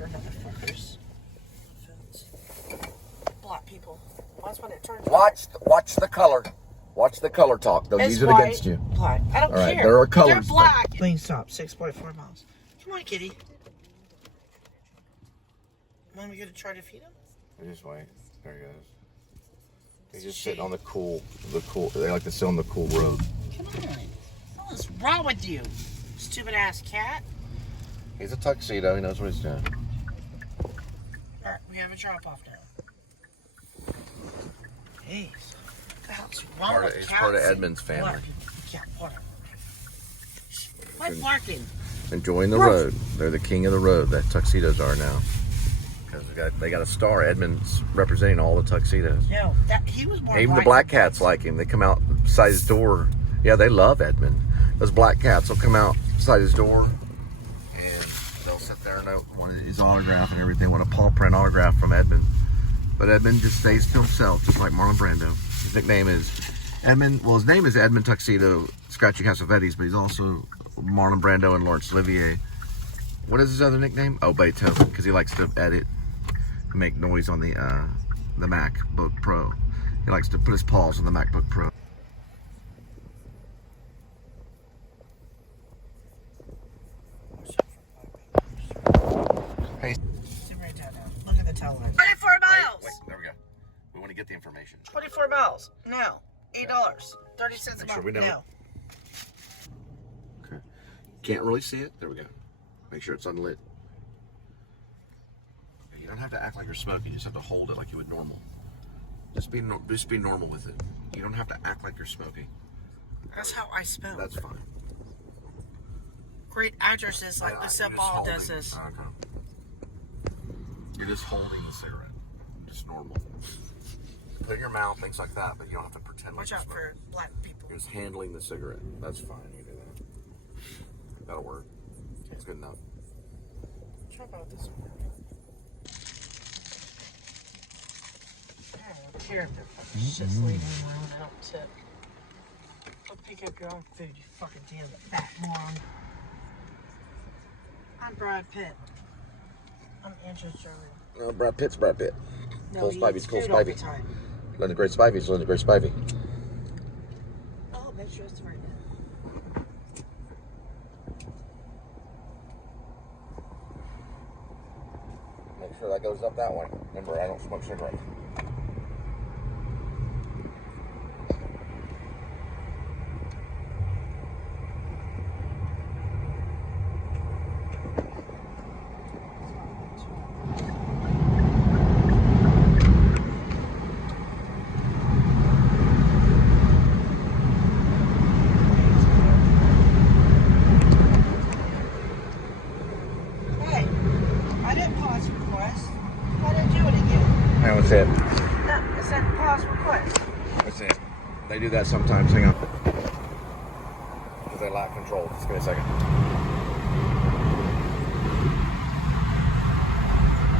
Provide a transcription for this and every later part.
darker motherfuckers. Black people. That's when it turns. Watch the color. Watch the color talk. They'll use it white, against you. Black. I don't All right, care. there are colors. They're black. Clean stop. 6.4 miles. Come on, kitty. Want me to try to feed him? Just wait. There he goes. He's just sitting on the cool. They like to sit on the cool road. Come on. What's wrong with you? Stupid ass cat. He's a tuxedo. He knows what he's doing. Alright, we have a drop off now. Hey, what the hell's wrong with He's part of Edmund's family. Yeah, whatever. Why barking? Enjoying the road. They're the king of the road. That tuxedos are now. Because they got a star. Edmund's representing all the tuxedos. No, he was more. Even the black cats like him. They come out beside his door. Yeah, they love Edmund. Those black cats will come out beside his door and they'll sit there and want his autograph and everything. Want a paw print autograph from Edmund. But Edmund just stays to himself, just like Marlon Brando. His nickname is Edmund. Well, his name is Edmund Tuxedo Scratchy Cassavetes, but he's also Marlon Brando and Laurence Olivier. What is his other nickname? Oh, Beethoven, because he likes to edit and make noise on the MacBook Pro. He likes to put his paws on the MacBook Pro. Hey. Sit right down now. Look at the towel line. 24 miles! Wait, there we go. We want to get the information. 24 miles. Now. $8. 30 cents a Make sure month. we know. Now. Okay. Can't really see it. There we go. Make sure it's unlit. You don't have to act like you're smoking. You just have to hold it like you would normal. Just be normal with it. You don't have to act like you're smoking. That's how I smoke. That's fine. Great actresses like Lucille Ball does this. Okay. You're just holding the cigarette. Just normal. Put it in your mouth, things like that, but you don't have to pretend like Watch you're out smoking. for black people. You're just handling the cigarette. That's fine. You do that. That'll work. It's good enough. Try about this one. I don't care if they're fucking shits leaving my own out tip. Go pick up your own food, you fucking damn fat moron. I'm Brad Pitt. I'm Andrew Jolie. No, Brad Pitt's Brad Pitt. No, Cole he Spivey's eats Cole food all the Spivey. time. Linda Great Spivey's Linda Great Spivey. Oh, make sure it's right now. Make sure that goes up that way. Remember, I don't smoke cigarettes. Hey, I didn't pause request. Why did I do it again? That was it. No, it said pause request. That's it. They do that sometimes. Hang on. Because they lack control. Just give me a second.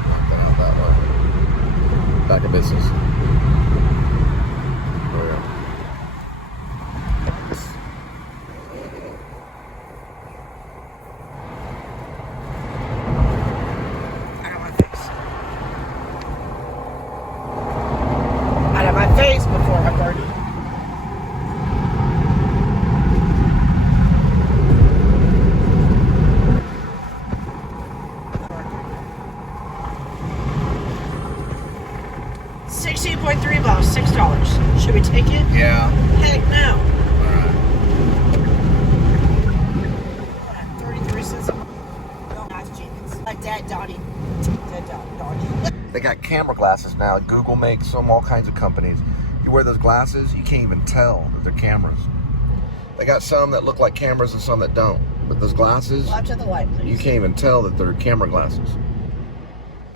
Lock that out that way. Back in business. There we go. Out of my face. Out of my face before I burn it. $16.3 miles, $6. Should we take it? Yeah. Heck no. Alright. 33 cents a month. No, that's genius. Like Dad Donnie. Dad Donnie. They got camera glasses now. Google makes them, all kinds of companies. You wear those glasses, you can't even tell that they're cameras. They got some that look like cameras and some that don't. But those glasses, Watch at the light, please. you can't even tell that they're camera glasses.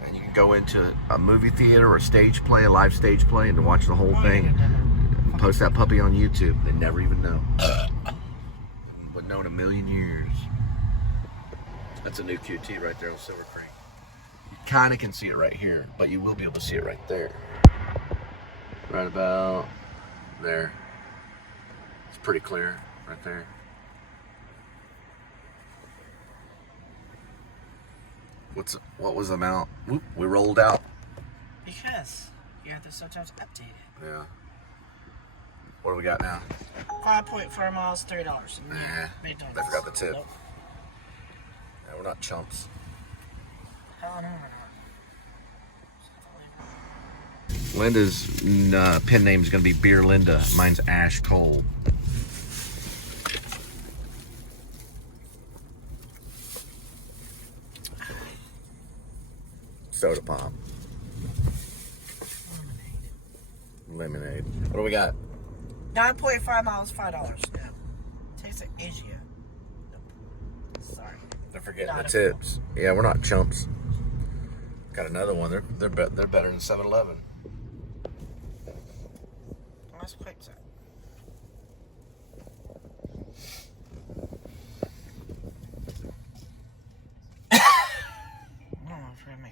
And you can go into a movie theater or a stage play, a live stage play, and to watch the whole thing. Post that puppy on YouTube. They never even know. Would know in a million years. That's a new QT right there on Silver Creek. You kind of can see it right here, but you will be able to see it right there. Right about there. It's pretty clear right there. What was the amount? Whoop, we rolled out. Because you have to sometimes update it. Yeah. What do we got now? 5.4 miles, $3. Nah, McDonald's. I forgot the tip. Nope. Yeah, we're not chumps. Hell no, we're not. Linda's pen name is going to be Beer Linda. Mine's Ash Cole. Soda pop. Lemonade. What do we got? 9.5 miles, $5. No. Tastes like Asia. Nope. Sorry. They're forgetting Not the tips. Yeah, we're not chumps. Got another one. They're better than 7-Eleven. That's quite sad.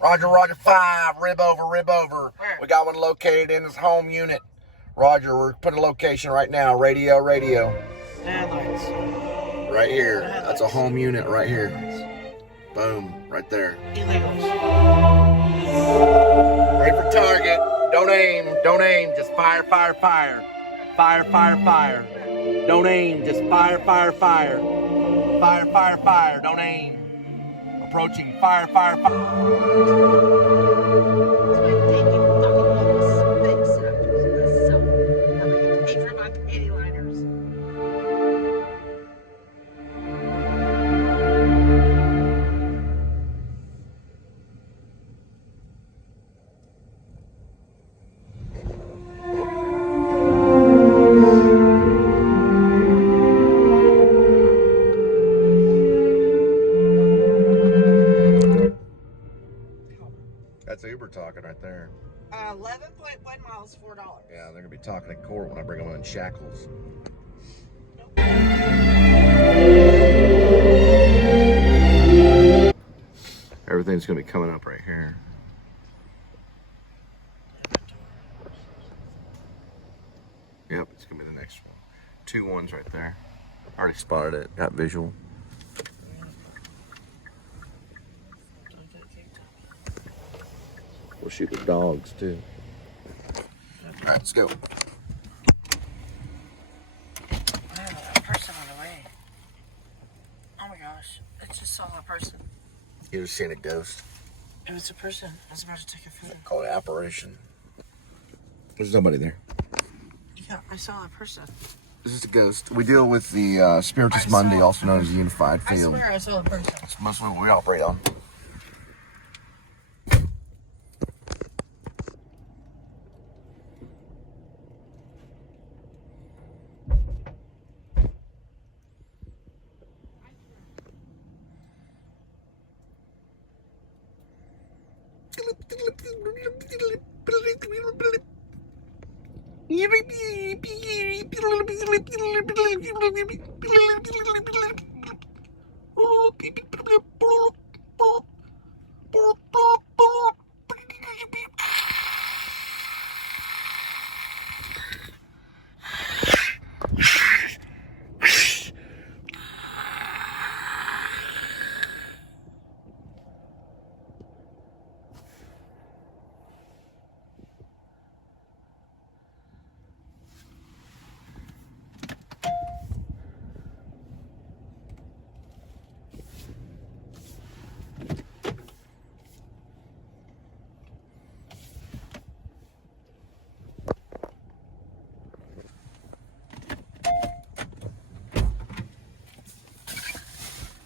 Roger, 5. Rib over. Where? We got one located in his home unit. Roger, we're putting a location right now. Radio. Headlights. Right here. That's a home unit right here. Boom. Right there. Illegals. Right for target. Don't aim. Just fire. Fire. Don't aim. Just fire. Fire. Don't aim. Approaching. Fire. That's Uber talking right there. 11.1 miles, $4. Yeah, they're gonna be talking in court when I bring them in shackles. Everything's gonna be coming up right here. Yep, it's gonna be the next one. 2 1s right there. Already spotted it. Got visual. We'll shoot the dogs too. All right, let's go. Wow, a person on the way. Oh my gosh, I just saw a person. You just seen a ghost. It was a person. I was about to take a photo. Called an apparition. There's nobody there. Yeah, I saw a person. This is a ghost. We deal with the Spiritus Mundi, also known as the Unified I Field. swear I saw a person. That's mostly what we operate on.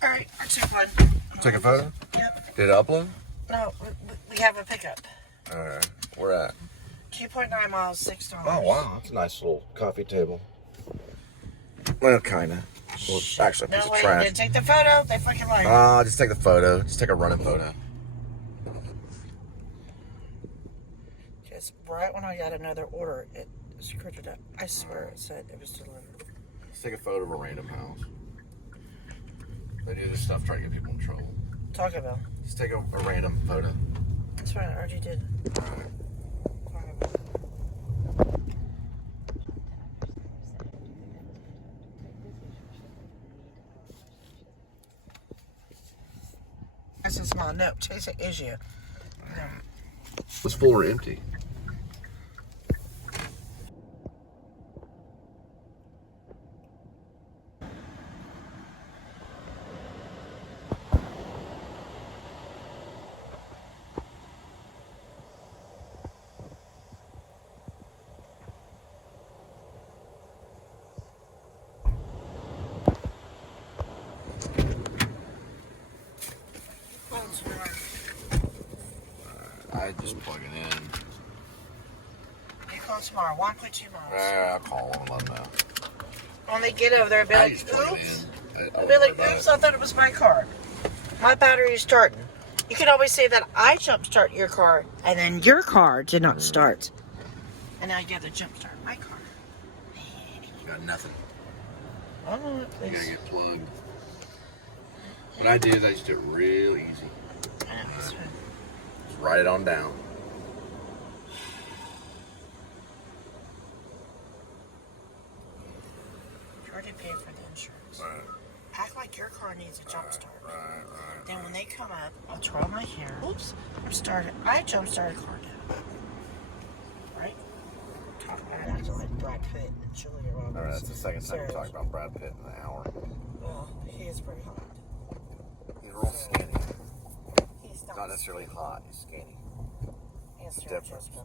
Alright, I took one. Take a photo? Yep. Did it upload? No, we have a pickup. Alright, where at? 2.9 miles, $6. Oh, wow, that's a nice little coffee table. Well, kinda. Well, it's actually a No piece of way, trash. they take the photo, they fucking lie. Just take the photo. Just take a running photo. Just right when I got another order, it screwed it up. I swear it said it was delivered. Let's take a photo of a random house. They do this stuff trying to get people in trouble. Taco Bell. Just take a random photo. That's fine, I already did. Alright. Taco Bell. This is my no, taste it is you. No. Was full or empty? I just plug it in. You call tomorrow, 1.2 miles. I'll call them and let them know. When they get over there, I'll be I like, just plug it oops. in. I'll be like, oops, I thought it was my car. My battery is starting. You can always say that I jump start your car, and then your car did not start. And now you have to jump start my car. You got nothing. I don't know. You gotta get plugged. What I do is I just do it real easy. Just write it on down. You already paid for the insurance. Right. Act like your car needs a jump start. Right. Then when they come up, I'll twirl my hair. Oops, I'm started. I jump started car down. Right? Talk about acting like Brad Pitt and Julia Roberts. Alright, that's the second time we talked about Brad Pitt in an hour. Well, he is pretty hot. He's real skinny. He's Not necessarily hot, he's skinny. And It's Sarah different. Jessica.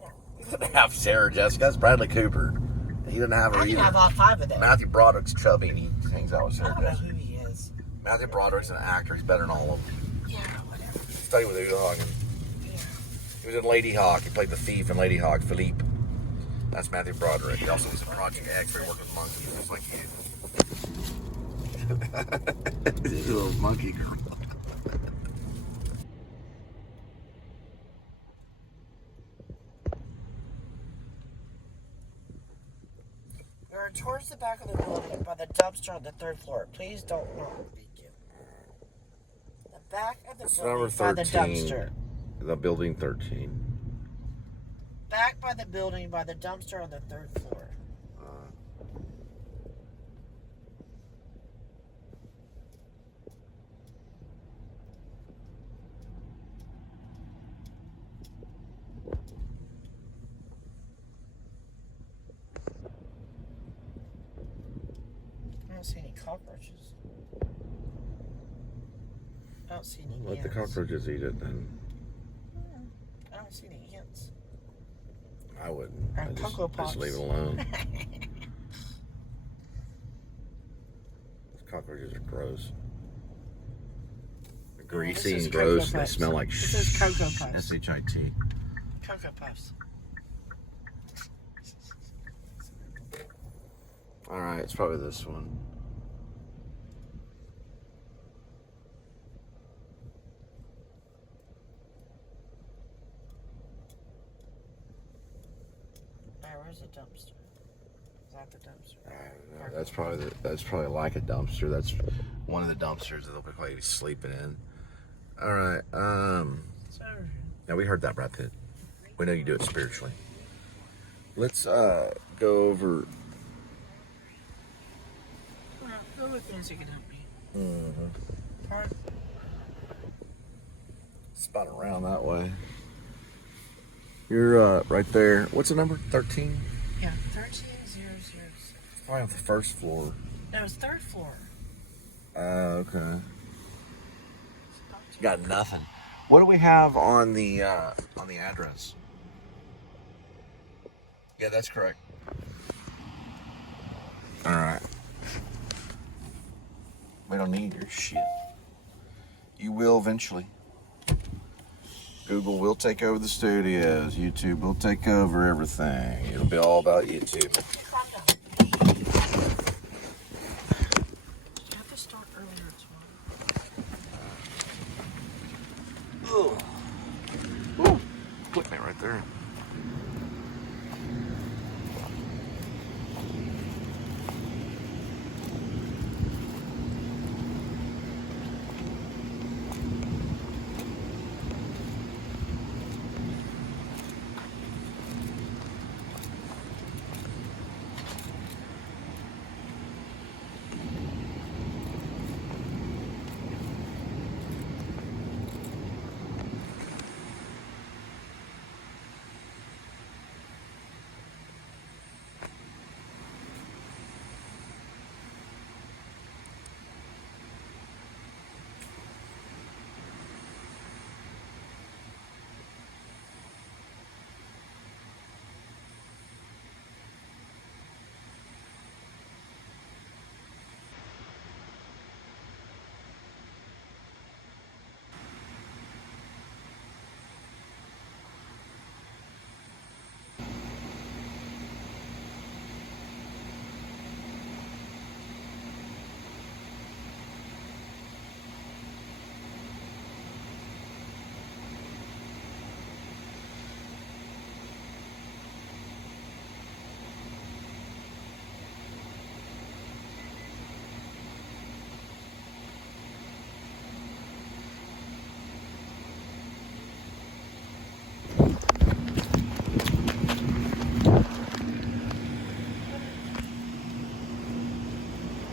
Yeah. He doesn't have Sarah Jessica, that's Bradley Cooper. He doesn't have her I can either. have all 5 of them. Matthew Broderick's chubby and he hangs out with I Sarah don't know Jessica. who he is. Matthew Broderick's an actor, he's better than all of them. Yeah, whatever. Studied with Udo Hagen. Yeah. He was in Lady Hawk. He played the thief in Lady Hawk, Philippe. That's Matthew Broderick. He also was in Project X where he worked with monkeys, just like you. This little monkey girl. We're towards the back of the building by the dumpster on the 3rd floor. Please don't knock. Thank you. The back of the building by the dumpster. The building 13. Back by the building by the dumpster on the 3rd floor. I don't see any cockroaches. I don't see any ants. Let the cockroaches eat it then. I don't see any ants. I wouldn't. Or I Cocoa just Pops. leave it alone. Cockroaches are gross. They're greasy This is and gross. Cocoa They Puffs. smell like This is Cocoa Puffs. S-H-I-T. Cocoa Puffs. Alright, it's probably this one. Where's the dumpster? Is that the dumpster? That's probably like a dumpster. That's one of the dumpsters that they'll probably be sleeping in. Alright, now we heard that, Brad Pitt. We know you do it spiritually. Let's go over. Well, the other things that can help me. Alright. Spot around that way. You're right there. What's the number? 13? Yeah, 13006. Probably off the 1st floor. No, it's 3rd floor. Okay. Got nothing. What do we have on the address? Yeah, that's correct. All right. We don't need your shit. You will eventually. Google will take over the studios. YouTube will take over everything. It'll be all about YouTube. You have to start earlier tomorrow. Ooh. Click me right there.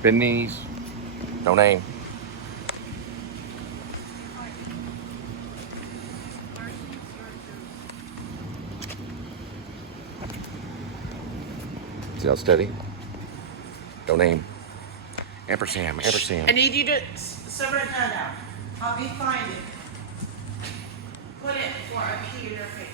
Bend knees. Don't aim. See how steady? Don't aim. Ampersand, ampersand. I need you to sever it down. Help me find it. Put it before I pee in your face.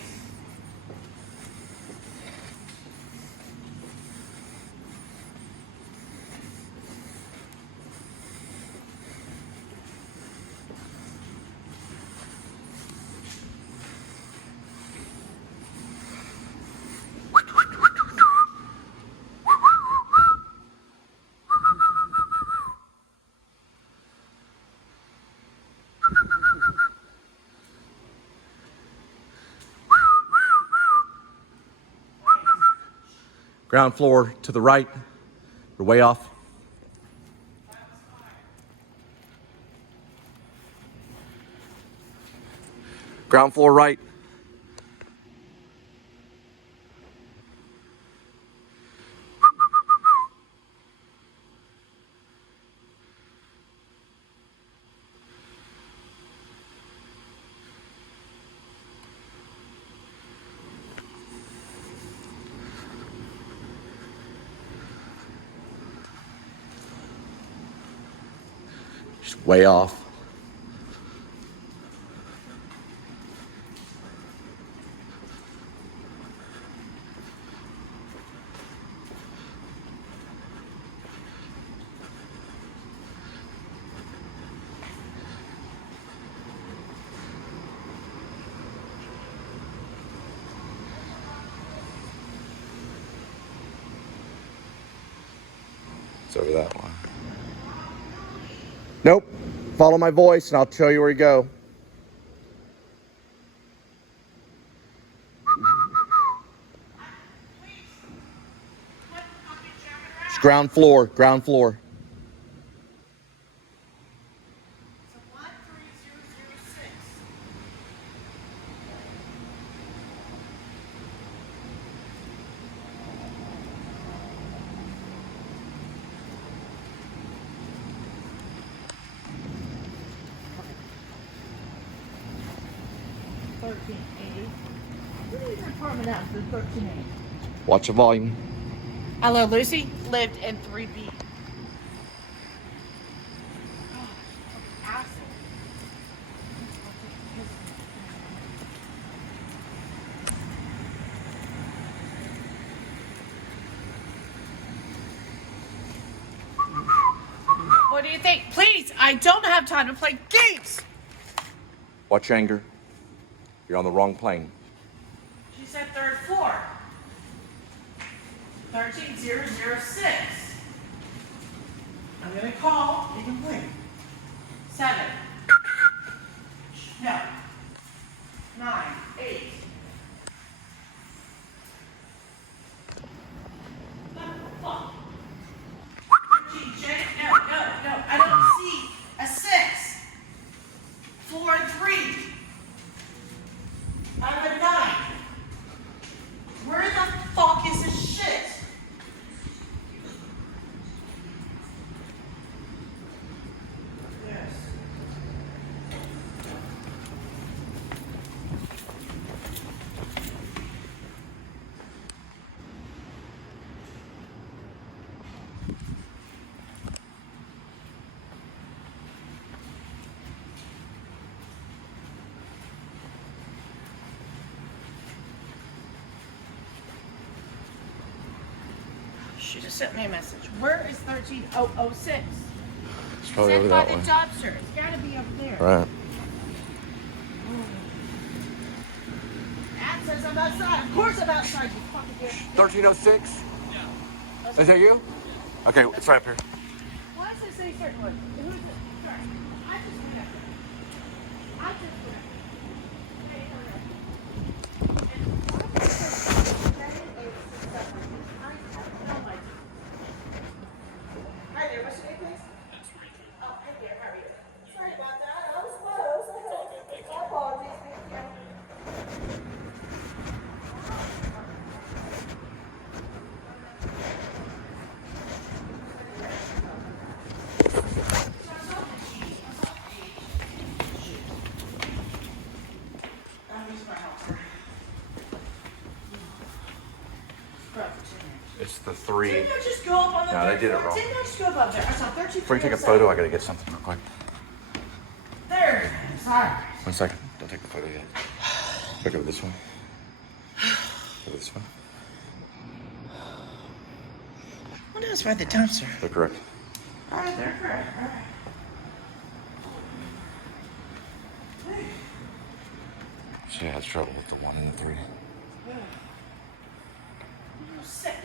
Ground floor to the right. You're way off. Ground floor right. Just way off. It's over that one. Nope. Follow my voice and I'll tell you where you go. It's ground floor, ground floor. So 13006. Apartment out for 1380. Watch the volume. Hello, Lucy. Lived in 3B. Oh, asshole. What do you think? Please, I don't have time to play games. Watch anger. You're on the wrong plane. She said third floor. 13006. I'm gonna call. You can play. 7. No. 9. 8. What the fuck? 13. J. No. I don't see a 6. 4 and 3. I have a 9. Where the fuck is this shit? Yes. She just sent me a message. Where is 13006? It's probably over Sent by that the way. dumpster. It's gotta be up there. Right. Dad says I'm outside. Of course I'm outside, you fucking bitch. 1306? Yeah. Is that you? Okay, it's right up here. Why does it say certain one? Who's it? Sorry. I just went up there. I just went up there. Hey, hurry up. And why does it say 7, 8, 6, 7? Hi there, what's your name, please? Oh, hey there, how are you? Sorry about that. I was close. My apologies. Thank you. my helper. It's the 3. Didn't I just go up on the No, they did it wrong. Didn't I just go above there? I saw 13. Before you take a photo, I gotta get something real quick. There. Sorry. 1 second. Don't take the photo yet. Look at this one. Look at this one. What else by the dumpster? They're correct. All right, they're correct. All right. She has trouble with the 1 and the 3. 6.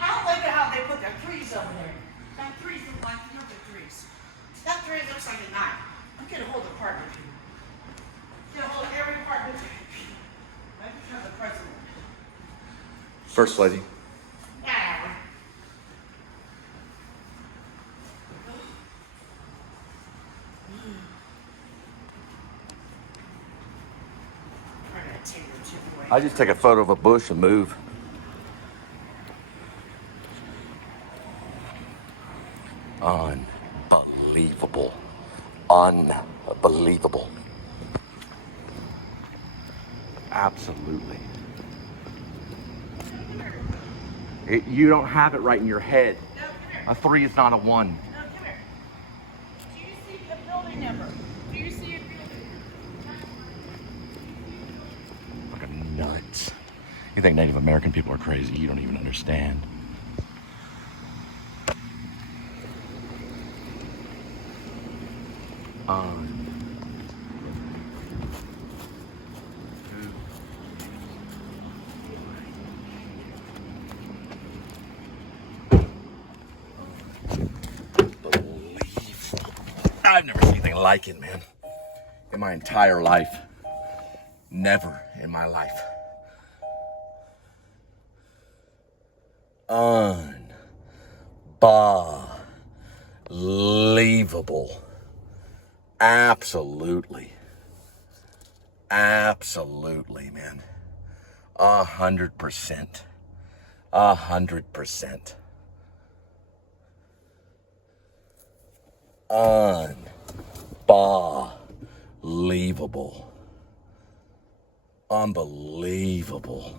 I don't like how they put their 3s over there. That 3s look like the other 3s. That 3 looks like a 9. I'm getting a hold of apartment people. Get a hold of every apartment. I become the president. First lady. Yeah. I just take a photo of a bush and move. Unbelievable. Unbelievable. Absolutely. You don't have it right in your head. No, come here. A 3 is not a 1. No, come here. Do you see a building number? Do you see a building number? Fucking nuts. You think Native American people are crazy? You don't even understand. I've never seen anything like it, man. In my entire life. Never in my life. Unbelievable. Absolutely. Absolutely, man. 100%. 100%. Unbelievable. Unbelievable.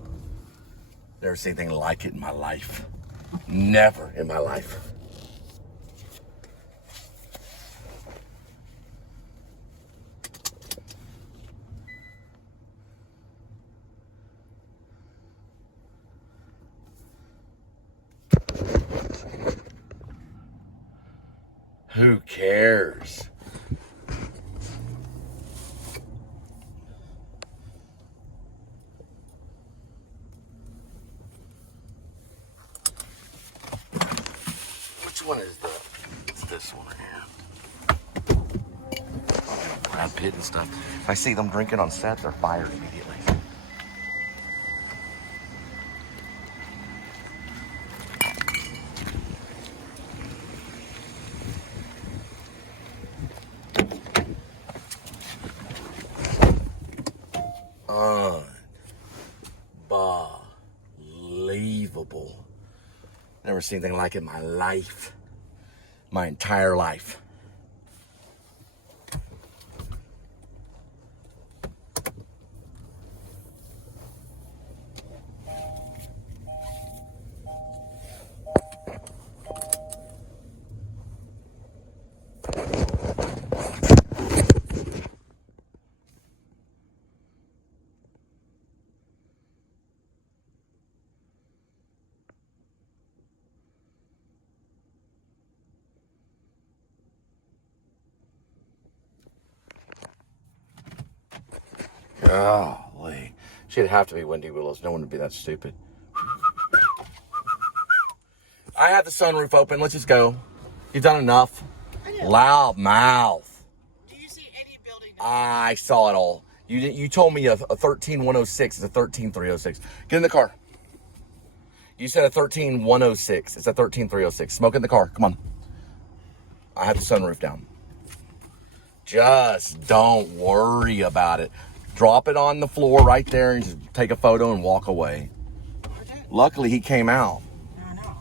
Never seen anything like it in my life. Never in my life. Who cares? Which one is that? It's this one here. Brad Pitt and stuff. If I see them drinking on set, they're fired immediately. Unbelievable. Never seen anything like it in my life. My entire life. Golly. She'd have to be Wendy Willows. No one would be that stupid. I have the sunroof open. Let's just go. You've done enough. Loud mouth. Do you see any building number? I saw it all. You told me a 13106 is a 13306. Get in the car. You said a 13106. It's a 13306. Smoke in the car. Come on. I have the sunroof down. Just don't worry about it. Drop it on the floor right there and just take a photo and walk away. Luckily, he came out. I know.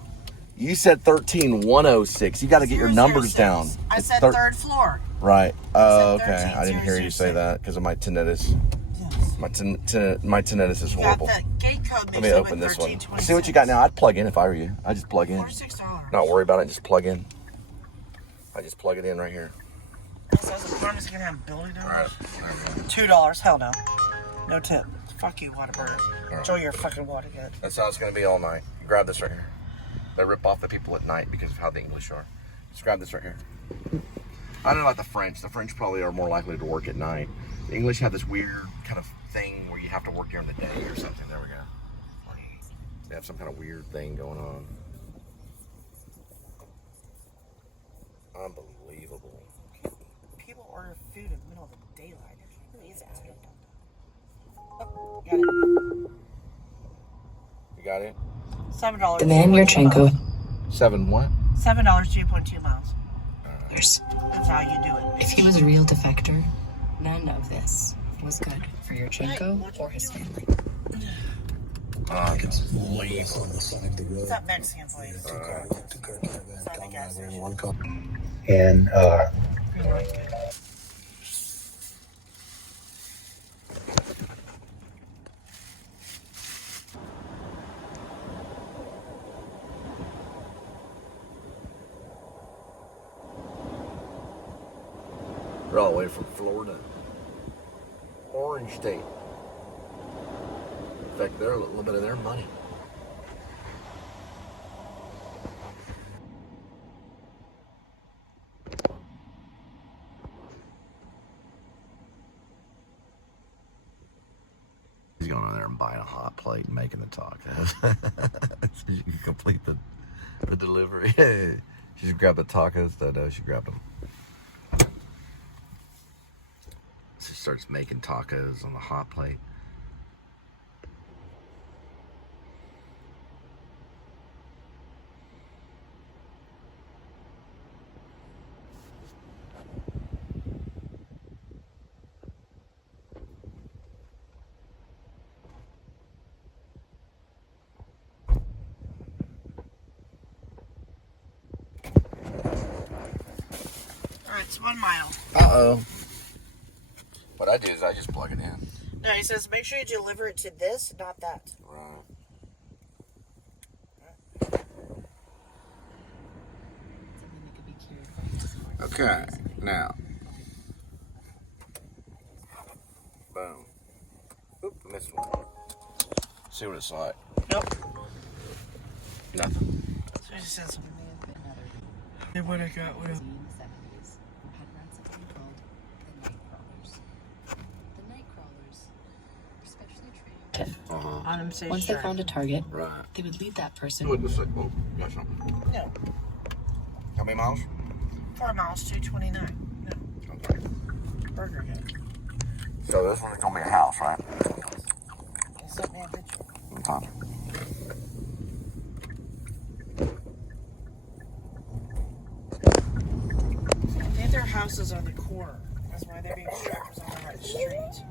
You said 13106. You got to get your numbers down. I It's said third floor. Right. Oh, said okay. I didn't hear you say 13006. that because of my tinnitus. Yes. My tinnitus is horrible. Got the gate code. Let me open this one. See what you got now. I'd plug in if I were you. I just plug in. $46. Not worry about it. Just plug in. I just plug it in right here. So the apartment's gonna have building on All it. right. $2. Hell no. No tip. Fuck you, Whataburger. Enjoy your fucking water, good. That's how it's gonna be all night. Grab this right here. They rip off the people at night because of how the English are. Just grab this right here. I don't know about the French. The French probably are more likely to work at night. The English have this weird kind of thing where you have to work during the day or something. There we go. They have some kind of weird thing going on. Unbelievable. People order food in the middle of the daylight. Who is that? Oh, got it. You got it? $7. Demand your Chenko. 7 what? $7, 2.2 miles. There's That's how you do it. If he was a real defector, none of this was good for your Chenko or his family. What's that Mexican place? It's not a gas station. And They're all the way from Florida. Orange State. In fact, they're a little bit of their money. He's going on there and buying a hot plate and making the tacos. So you can complete the delivery. She just grabbed the tacos. She grabbed them. She starts making tacos on the hot plate. Alright, it's 1 mile. Uh-oh. What I do is I just plug it in. No, he says make sure you deliver it to this, not that. Right. Okay, now. Boom. Oop, missed one. See what it's like. Nope. Nothing. So he said something. And what I got, what else? On him says Once they found a target, Right. they would lead that person. Wouldn't have said, oh, got something. No. How many miles? 4 miles, 229. No. Okay. Burger King. So this one's gonna be a house, right? Sent me a picture. Okay. I think their houses are the corner. That's why they're being strapped on the right street.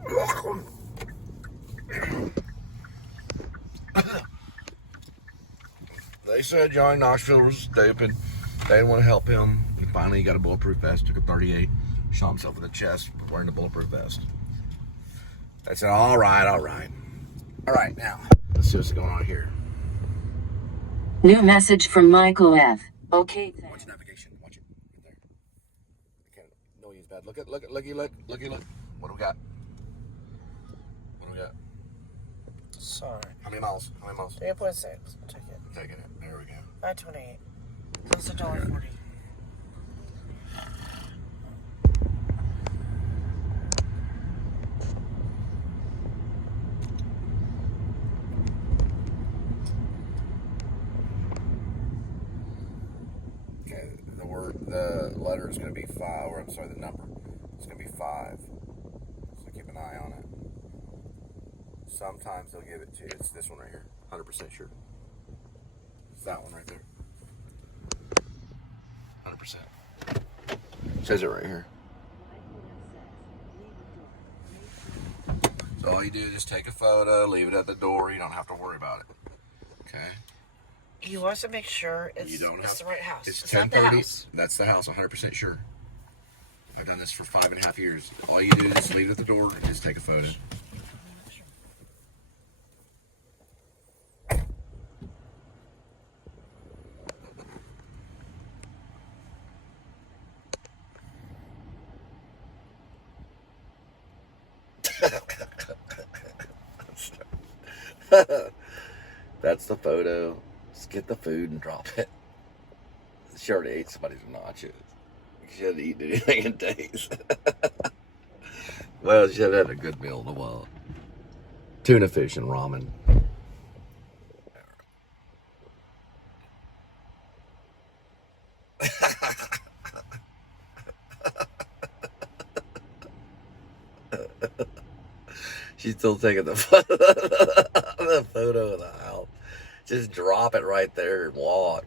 They said Johnny Knoxville was stupid. They didn't want to help him. He finally got a bulletproof vest, took a 38, shot himself in the chest wearing a bulletproof vest. I said, all right. All right, now, let's see what's going on here. New message from Michael F. Okay, Watch navigation. Watch it. Right there. I can't. No use bad. Looky, look. What do we got? What do we got? Sorry. How many miles? 3.6. Take it. Taking it. There we go. 528. Plus $1.40. Okay, the letter is going to be 5, or I'm sorry, the number is going to be 5. So keep an eye on it. Sometimes they'll give it to you. It's this one right here. 100% sure. It's that one right there. 100%. Says it right here. So all you do is just take a photo, leave it at the door. You don't have to worry about it. Okay? He wants to make sure it's You don't have the right house. It's not the 10:30. house. That's the house, 100% sure. I've done this for 5.5 years. All you do is just leave it at the door and just take a photo. That's the photo. Just get the food and drop it. She already ate somebody's nachos. She hadn't eaten anything in days. Well, she hadn't had a good meal in a while. Tuna fish and ramen. She's still taking the photo of the house. Just drop it right there and walk.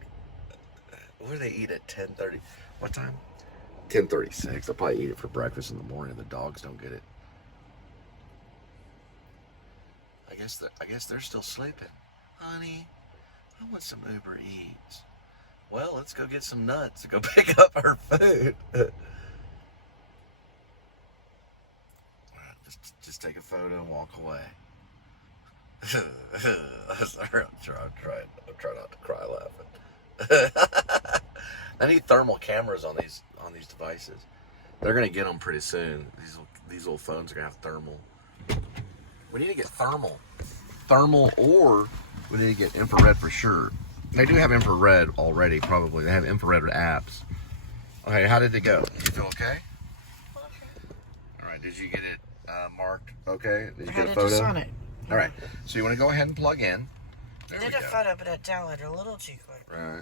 What do they eat at 10:30? What time? 10:36. They'll probably eat it for breakfast in the morning. The dogs don't get it. I guess they're still sleeping. Honey, I want some Uber Eats. Well, let's go get some nuts and go pick up our food. Just take a photo and walk away. I'm sorry, I'm trying not to cry laughing. I need thermal cameras on these devices. They're gonna get them pretty soon. These little phones are gonna have thermal. We need to get thermal, or we need to get infrared for sure. They do have infrared already, probably. They have infrared apps. Okay, how did it go? You feel okay? All right, did you get it marked? Okay, did you get a photo? Just on it. All right, so you want to go ahead and plug in. I did a photo, but it downloaded a little too quick. Right.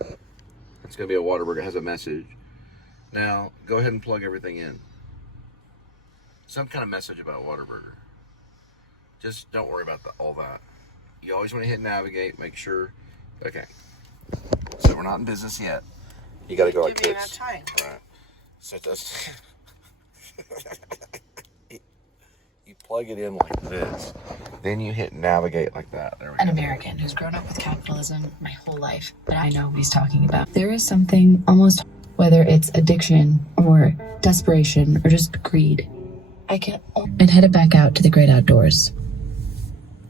It's going to be a Whataburger. It has a message. Now, go ahead and plug everything in. Some kind of message about Whataburger. Just don't worry about all that. You always want to hit navigate, make sure. Okay. So we're not in business yet. You got to go like Give me this. enough time. Right. So just you plug it in like this. Then you hit navigate like that. There we An go. American who's grown up with capitalism my whole life, but I know what he's talking about. There is something almost, whether it's addiction or desperation or just greed. I can't. And headed back out to the great outdoors.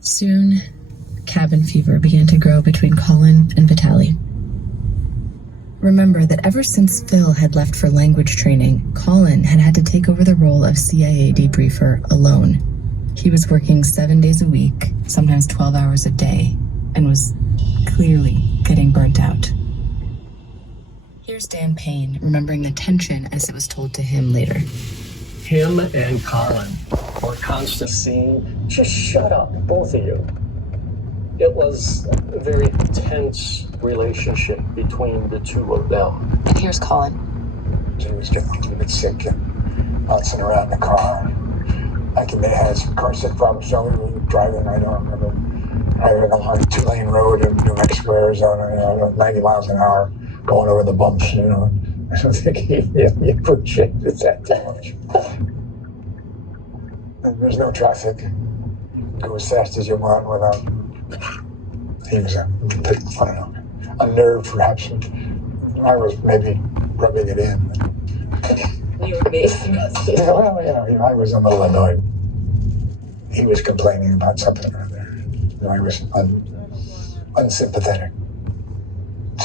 Soon, cabin fever began to grow between Colin and Vitaly. Remember that ever since Phil had left for language training, Colin had to take over the role of CIA debriefer alone. He was working 7 days a week, sometimes 12 hours a day, and was clearly getting burnt out. Here's Dan Payne remembering the tension as it was told to him later. Him and Colin were constantly saying, just shut up, both of you. It was a very tense relationship between the two of them. Here's Colin. He was getting a little bit sick and bouncing around in the car. I think they had some car sick problems, so we were driving, I don't remember, driving along a 2-lane road in New Mexico, Arizona, 90 miles an hour, going over the bumps, I don't think he appreciated that too much. And there's no traffic. Go as fast as you want without... He was I don't know, a nerve perhaps. I was maybe rubbing it in. You were me. Well, I was a little annoyed. He was complaining about something or other. I was unsympathetic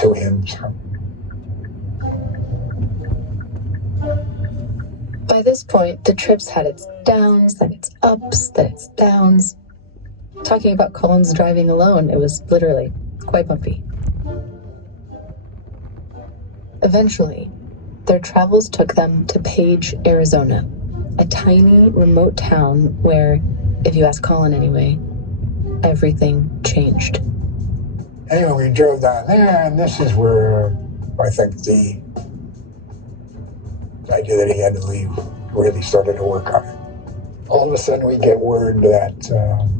to him. So. By this point, the trip's had its downs, then its ups, then its downs. Talking about Colin's driving alone, it was literally quite bumpy. Eventually, their travels took them to Page, Arizona, a tiny, remote town where, if you ask Colin anyway, everything changed. Anyway, we drove down there, and this is where I think the idea that he had to leave really started to work on it. All of a sudden, we get word that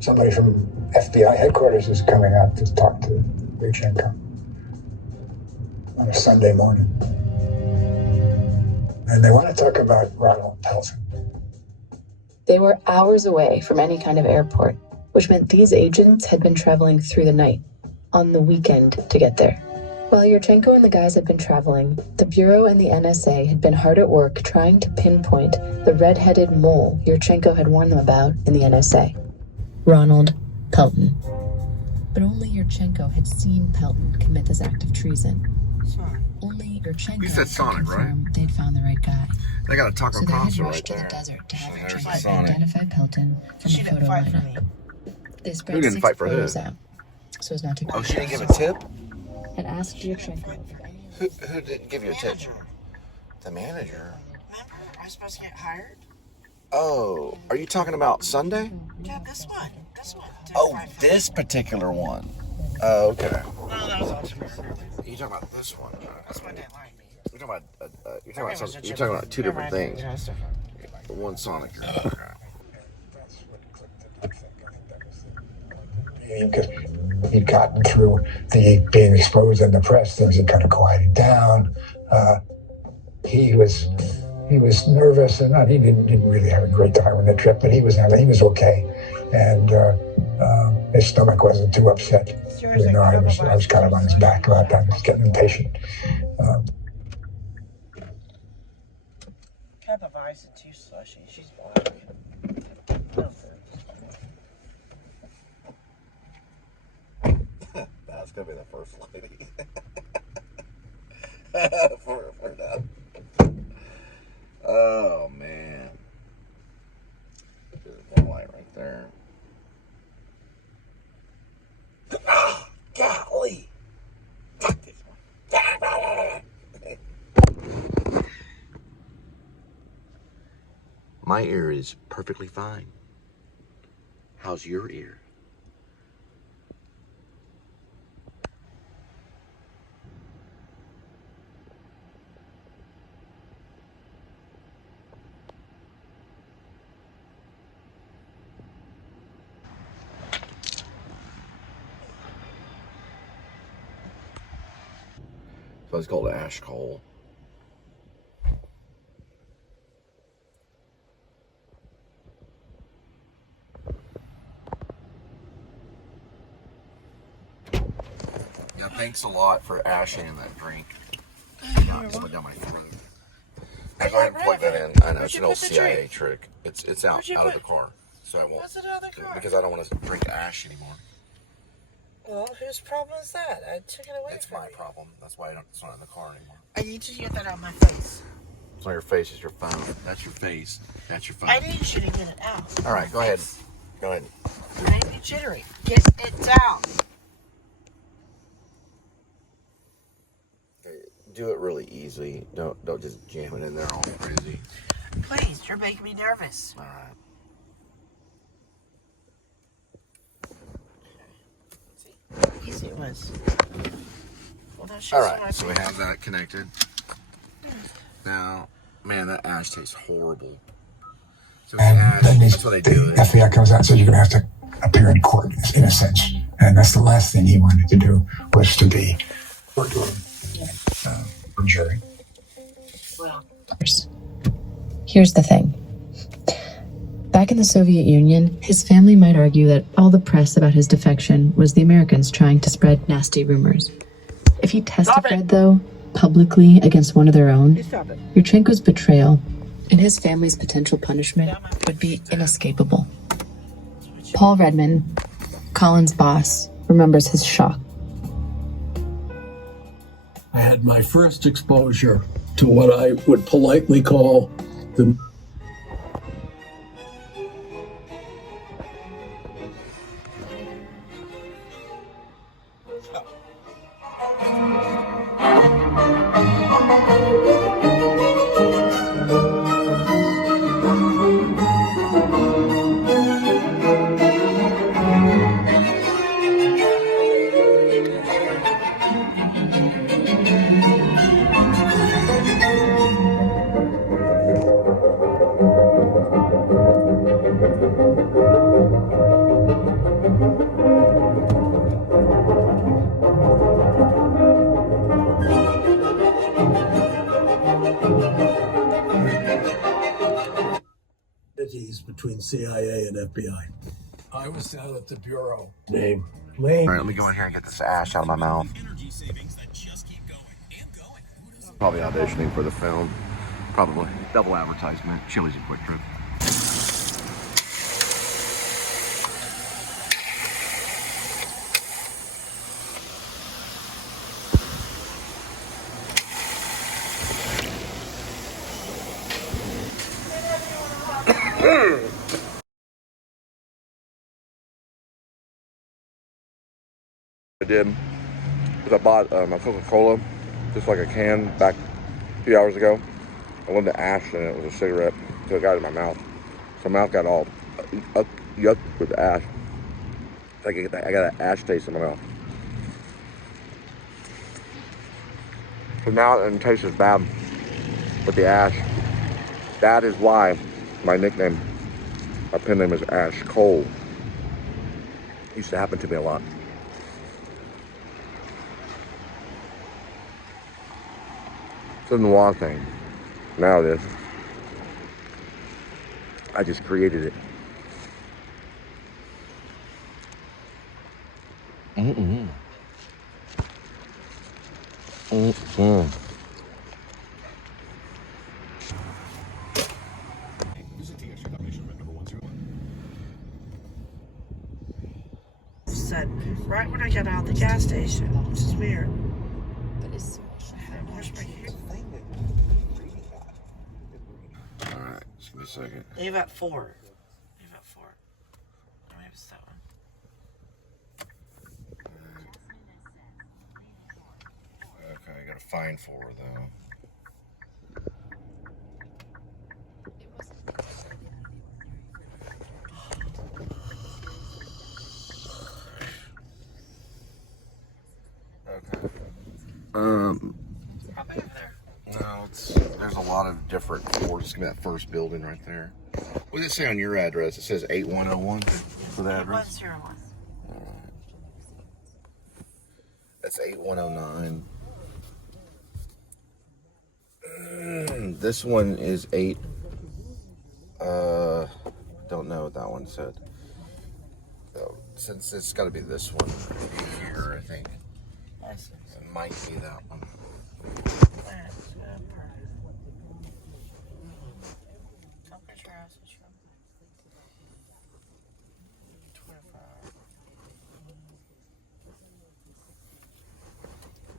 somebody from FBI headquarters is coming out to talk to Ryuchenko on a Sunday morning. And they want to talk about Ronald Pelton. They were hours away from any kind of airport, which meant these agents had been traveling through the night, on the weekend, to get there. While Yurchenko and the guys had been traveling, the Bureau and the NSA had been hard at work trying to pinpoint the red-headed mole Yurchenko had warned them about in the NSA. Ronald Pelton. But only Yurchenko had seen Pelton commit this act of treason. Only Yurchenko You said Sonic, right? they'd found the right guy. They got a taco So they had concert rushed right to there. the desert to have There's Yurchenko Sonic. identify Pelton from She the didn't photo fight for me. lineup. They Who spread didn't 6 fight for who? photos out, so as not to. Oh, she didn't give a tip? And asked Yurchenko if any. Who didn't give you a tip? Manager. The manager. Remember? I was supposed to get hired? Oh, are you talking about Sunday? Yeah, this one. This one. Oh, this particular one. Oh, okay. No, that was all tomorrow. You talking about this one? This one didn't like me. You're talking about two different things. Yeah, it's different. One Sonic. Because he'd gotten through the being exposed in the press, things had kind of quieted down. He was nervous, and he didn't really have a great time on the trip, but he was okay, and his stomach wasn't too upset. Even though I was kind of on his back about that. I was getting impatient. Cup of ice and 2 slushy. She's black. That's gonna be the first lady. for that. Oh man. There's one light right there. Oh, golly. Fuck this one. My ear is perfectly fine. How's your ear? So it's called ash coal. Yeah, thanks a lot for ashing in that drink. It just went down my throat. I go ahead and plug that in. I know, it's an old CIA trick. It's out of the car. So I won't. What's it out of the car? Because I don't want to drink ash anymore. Well, whose problem is that? I took it away It's from my you. problem. That's why it's not in the car anymore. I need you to get that out of my face. It's not your face, it's your phone. That's your face. That's your phone. I need you to get it out. All right, go ahead. Go ahead. I ain't be jittery. Get it down. Okay, do it really easy. Don't just jam it in there all crazy. Please, you're making me nervous. All right. Easy it was. Well, All right, so we have that connected. Now, man, that ash tastes horrible. So And then that's why they do it. the FBI comes out and says you're going to have to appear in court, in a sense. And that's the last thing he wanted to do, was to be for jury. Well, Here's the thing. Back in the Soviet Union, his family might argue that all the press about his defection was the Americans trying to spread nasty rumors. If he testified, though, publicly against one of their own, Yurchenko's betrayal and his family's potential punishment would be inescapable. Paul Redman, Colin's boss, remembers his shock. I had my first exposure to what I would politely call the between CIA and FBI. I was down at the bureau. Name. All right, let me go in here and get this ash out of my mouth. Probably auditioning for the film. Probably. Double advertisement. Chili's and Quick Trip. I did is I bought my Coca-Cola, just like a can, back a few hours ago. I wanted to ash in it. It was a cigarette, so it got in my mouth. So my mouth got all yucked with the ash. I got an ash taste in my mouth. So now it doesn't taste as bad with the ash. That is why my nickname, my pen name is Ash Cole. Used to happen to me a lot. It's a noir thing. Now it is. I just created it. Mm-mm. Mm-mm. Said right when I got out of the gas station, which is weird. But as soon as she I washed my hair. Alright, just give me a second. Leave at 4. Leave at 4. No, I have 7. Okay, I gotta find 4 though. Okay. Probably over there. No, there's a lot of different floors. Just give me that first building right there. What does it say on your address? It says 8101 for the address. 101. That's 8109. This one is 8. Don't know what that one said. So, since it's got to be this one right here, I think. I see. It might be that one.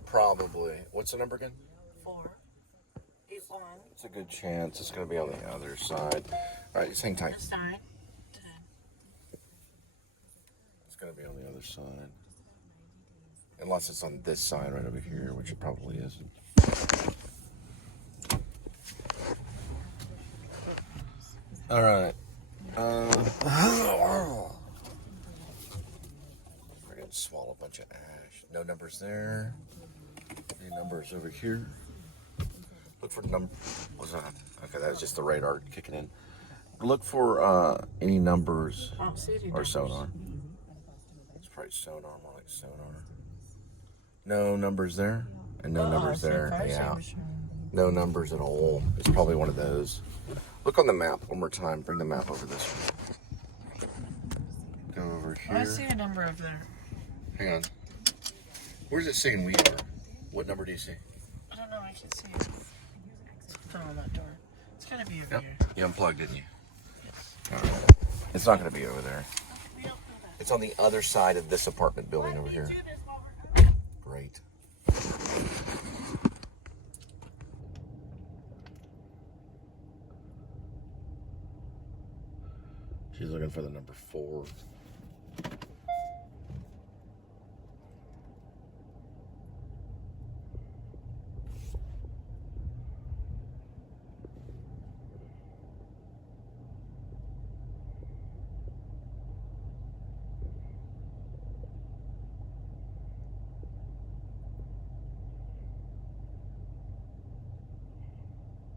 Probably. What's the number again? 481. It's a good chance it's going to be on the other side. All right, just hang tight. This side. It's going to be on the other side. Unless it's on this side right over here, which it probably is. All right. We're going to swallow a bunch of ash. No numbers there. Any numbers over here. Look for number. What's that? Okay, that was just the radar kicking in. Look for any numbers or sonar. It's probably sonar, more like sonar. No numbers there, and no numbers there. Yeah, no numbers at all. It's probably one of those. Look on the map one more time. Bring the map over this way. Go over here. I see a number over there. Hang on. Where's it saying we are? What number do you see? I don't know. I can see it. It's on that door. It's gotta be over here. You unplugged, didn't you? Yes. Right. It's not going to be over there. It's on the other side of this apartment building over here. Great. She's looking for the number 4.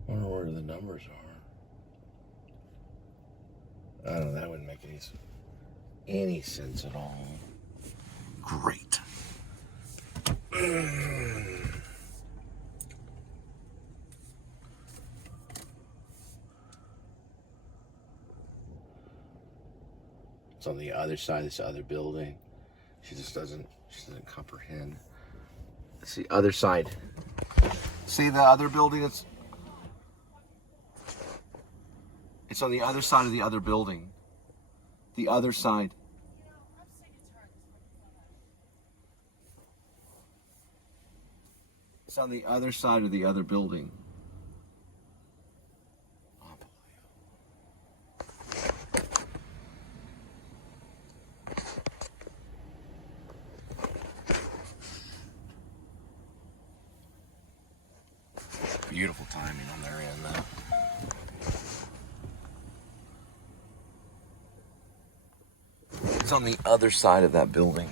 I wonder where the numbers are. I don't know, that wouldn't make any sense at all. Great. It's on the other side of this other building. She doesn't comprehend. It's the other side. See the other building? It's on the other side of the other building. The other side. It's on the other side of the other building. Beautiful timing on their end, though. It's on the other side of that building.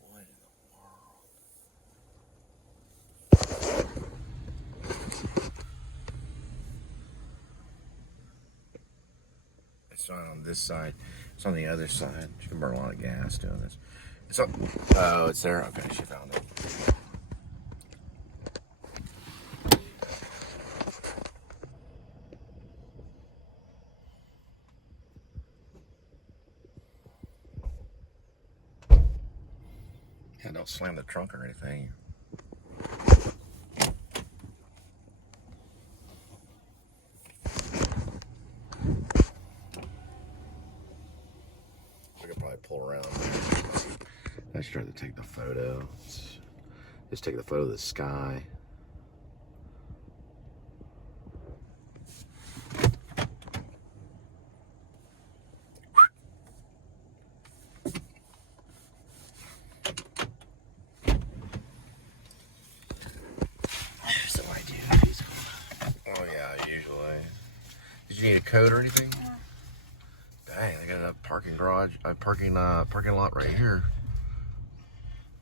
What in the world? It's not on this side. It's on the other side. She can burn a lot of gas doing this. It's on. Oh, it's there. Okay, she found it. Yeah, don't slam the trunk or anything. I could probably pull around. I should try to take the photo. Just take the photo of the sky. Did you need a code or anything? Yeah. Dang, they got a parking garage, parking lot right here.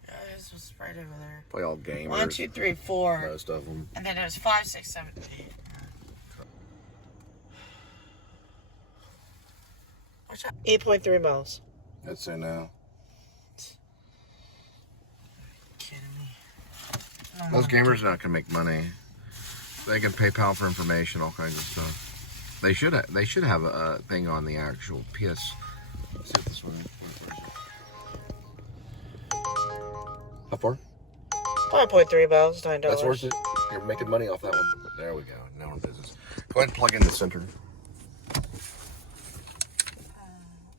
Yeah, this was right over there. Probably all gamers. 1, 2, 3, 4. Most of them. And then it was 5, 6, 7, 8. Watch out. 8.3 miles. I'd say no. Kidding me? Those gamers are not gonna make money. They can PayPal for information, all kinds of stuff. They should have a thing on the actual PS. Let's see if this one. How far? 5.3 miles, $9. That's worth it. You're making money off that one. There we go. Now we're in business. Go ahead and plug in the center.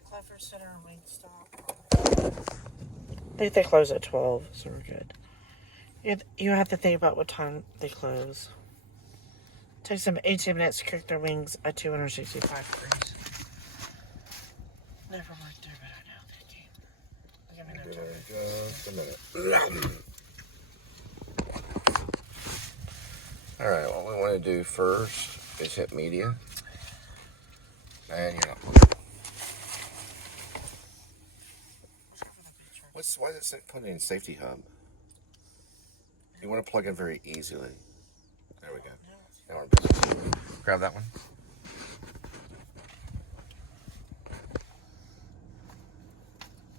Clever Center and Wingstop. I think they close at 12, so we're good. You have to think about what time they close. It takes them 18 minutes to cook their wings at 265 degrees. Never worked there, but I know. Thank you. Give me no time. Just a minute. All right, what we want to do first is hit media. And you're not plugging. Why does it put it in safety hub? You want to plug in very easily. There we go. Now we're in business. Grab that one.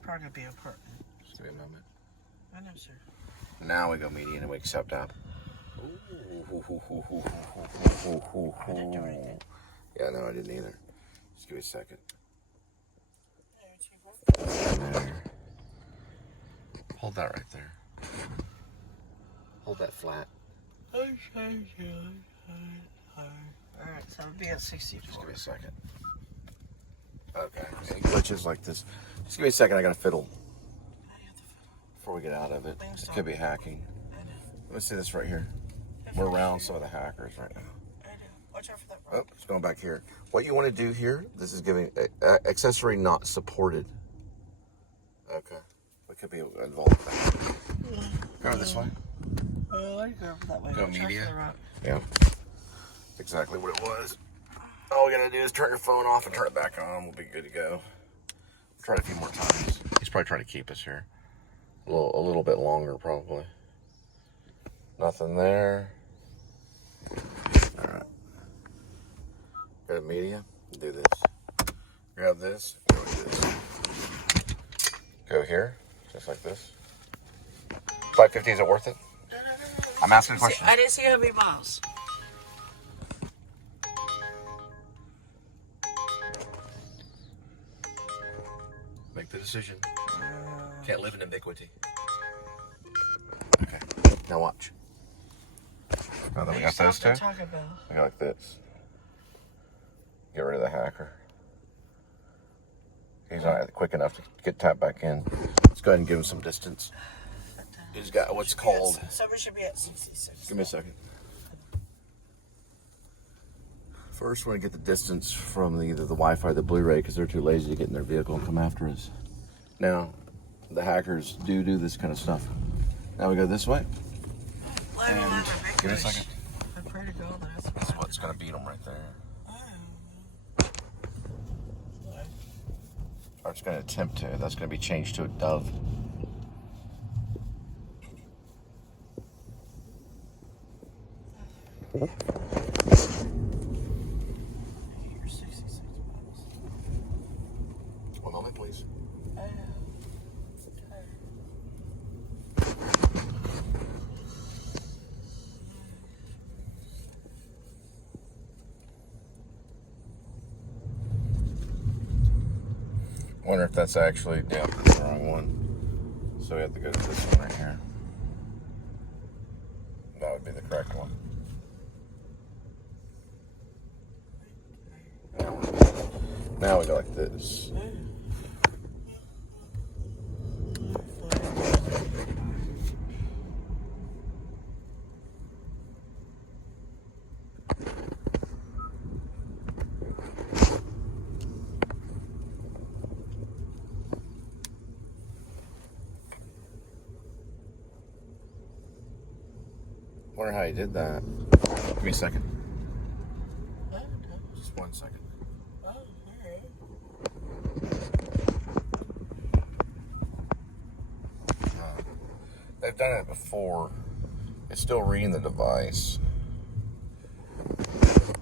Probably gonna be important. Just give me a moment. I know, sir. Now we go media and we accept app. I didn't do anything. Yeah, no, I didn't either. Just give me a second. There. Hold that right there. Hold that flat. Alright, so it'll be at 64. Just give me a second. Okay. Any glitches like this? Just give me a second. I got to fiddle before we get out of it. It could be hacking. Let me see this right here. We're around some of the hackers right now. I know. Watch out for that Oh, rock. it's going back here. What you want to do here, this is giving accessory not supported. Okay. We could be involved with that. Go this way. I go that way. Go Watch out for media. the rock. Yeah. That's exactly what it was. All we gotta do is turn your phone off and turn it back on. We'll be good to go. Try it a few more times. He's probably trying to keep us here. A little bit longer, probably. Nothing there. Alright. Go to media. Do this. Grab this. Go like this. Go here. Just like this. 550, is it worth it? No. I'm asking a question. I didn't see how many miles. Make the decision. Can't live in ambiguity. Okay. Now watch. Now that we got those two, Taco Bell. we go like this. Get rid of the hacker. He's not quick enough to get tapped back in. Let's go ahead and give him some distance. He's got what's called. Summer should be at 66. Give me a second. First, we're gonna get the distance from either the Wi-Fi or the Blu-ray because they're too lazy to get in their vehicle and come after us. Now, the hackers do this kind of stuff. Now we go this way. And give me a second. I pray to God That's what's gonna beat them right there. Or it's gonna attempt to. That's gonna be changed to a dove. You're 66 bucks. One moment, please. I wonder if that's actually, yeah, that's the wrong one. So we have to go to this one right here. That would be the correct one. Now we go like this. Wonder how you did that. Give me a second. Just 1 second. They've done it before. It's still reading the device.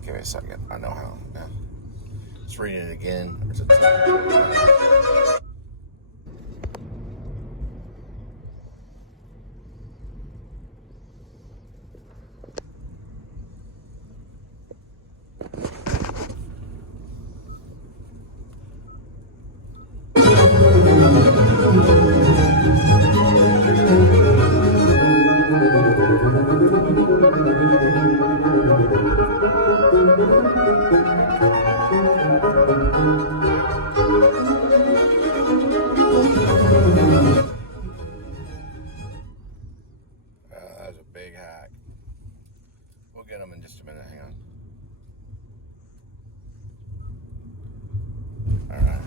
Give me a second. I know how. Yeah. It's reading it again. Or is it that's a big hack. We'll get them in just a minute. Hang on. All right.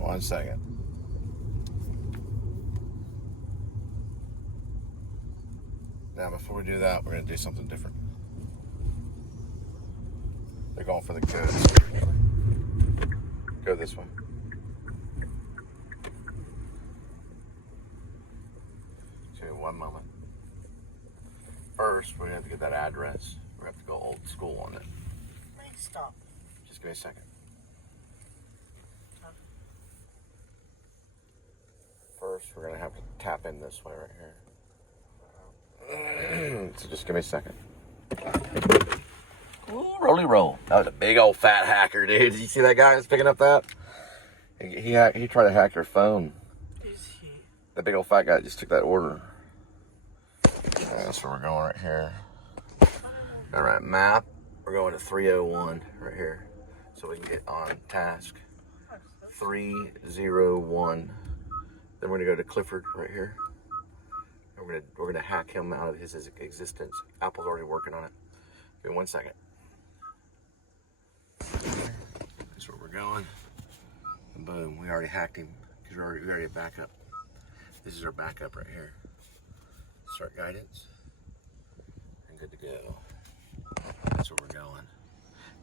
1 second. Now, before we do that, we're going to do something different. They're going for the codes. Go this way. Just give me 1 moment. First, we're going to have to get that address. We're going to have to go old school on it. Stop. Just give me a second. First, we're going to have to tap in this way right here. So just give me a second. Ooh, roly roll. That was a big old fat hacker, dude. Did you see that guy that's picking up that? He tried to hack your phone. Is he? The big old fat guy just took that order. That's where we're going right here. All right, map. We're going to 301 right here. So we can get on task. 301. Then we're gonna go to Clifford right here. And we're gonna hack him out of his existence. Apple's already working on it. Give me 1 second. That's where we're going. And boom, we already hacked him because we already have backup. This is our backup right here. Start guidance. And good to go. That's where we're going.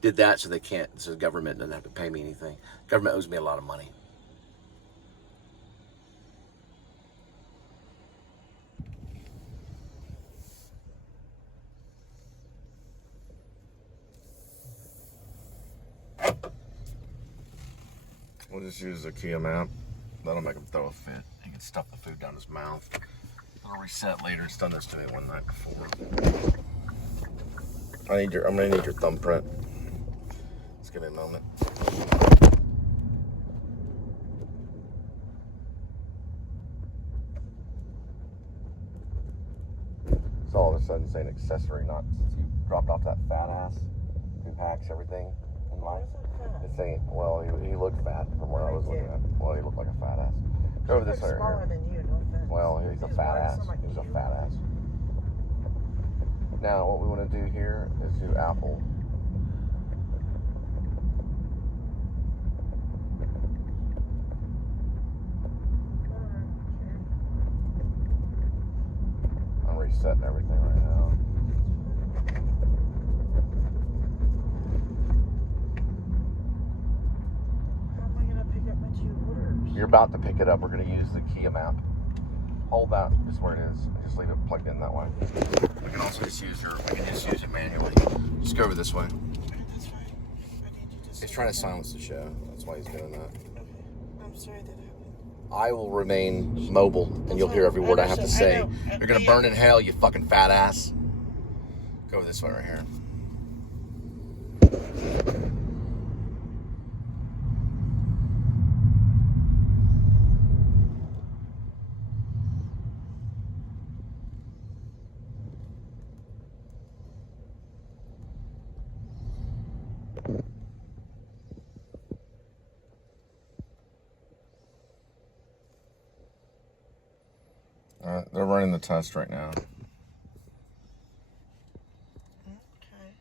Did that so the government doesn't have to pay me anything. Government owes me a lot of money. We'll just use the Kia map. That'll make him throw a fit. He can stuff the food down his mouth. It'll reset later. It's done this to me one night before. I'm gonna need your thumbprint. Just give me a moment. It's all of a sudden saying accessory, not since you dropped off that fat ass who hacks everything in life. It's saying, well, he looked fat from where I was looking at. Well, he looked like a fat ass. Go over this way right here. Than you, no offense. Well, he's a fat ass. He's a fat ass. Now, what we want to do here is do Apple. I'm resetting everything right now. How am I going to pick up my 2 orders? You're about to pick it up. We're going to use the Kia map. Hold that just where it is. Just leave it plugged in that way. We can also just use it manually. Just go over this way. That's fine. I need you to He's trying to silence the show. That's why he's doing that. I'm sorry that happened. I will remain mobile, and you'll hear every word I have to say. You're gonna burn in hell, you fucking fat ass. Go this way right here. They're running the test right now. Okay.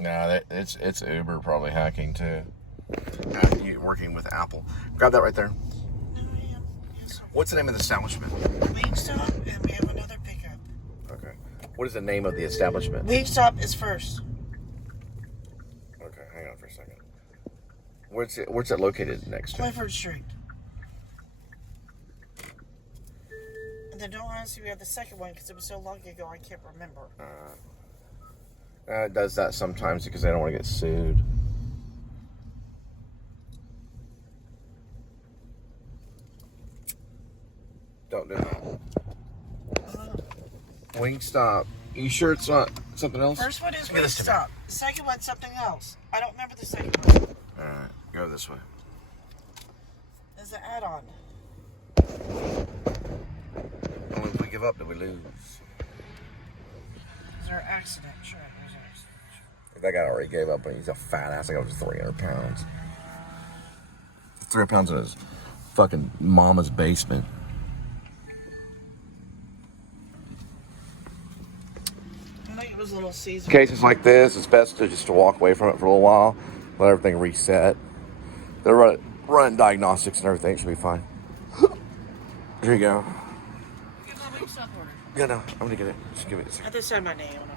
Nah, it's Uber probably hacking too. You working with Apple. Grab that right there. No, I am. Yes, What's the name of the establishment? Wingstop, and we have another pickup. Okay. What is the name of the establishment? Wingstop is first. Okay, hang on for a second. Where's it located next to? Clifford Street. And then don't honestly, we have the second one because it was so long ago I can't remember. It does that sometimes because they don't want to get sued. Don't do that. Wingstop. You sure it's not something else? First one is Give this to me. Wingstop. The second one's something else. I don't remember the second one. Alright, go this way. It's an add-on. Only if we give up, do we lose? Is there an accident? Sure, there's an accident. That guy already gave up, but he's a fat ass. I got 300 pounds. 300 pounds in his fucking mama's basement. I think it was a little season. Cases like this, it's best to just to walk away from it for a little while, let everything reset. They're running diagnostics and everything. It should be fine. Here you go. Get my Wingstop order. Yeah, no, I'm gonna get it. Just give it a second. I just said my name on it.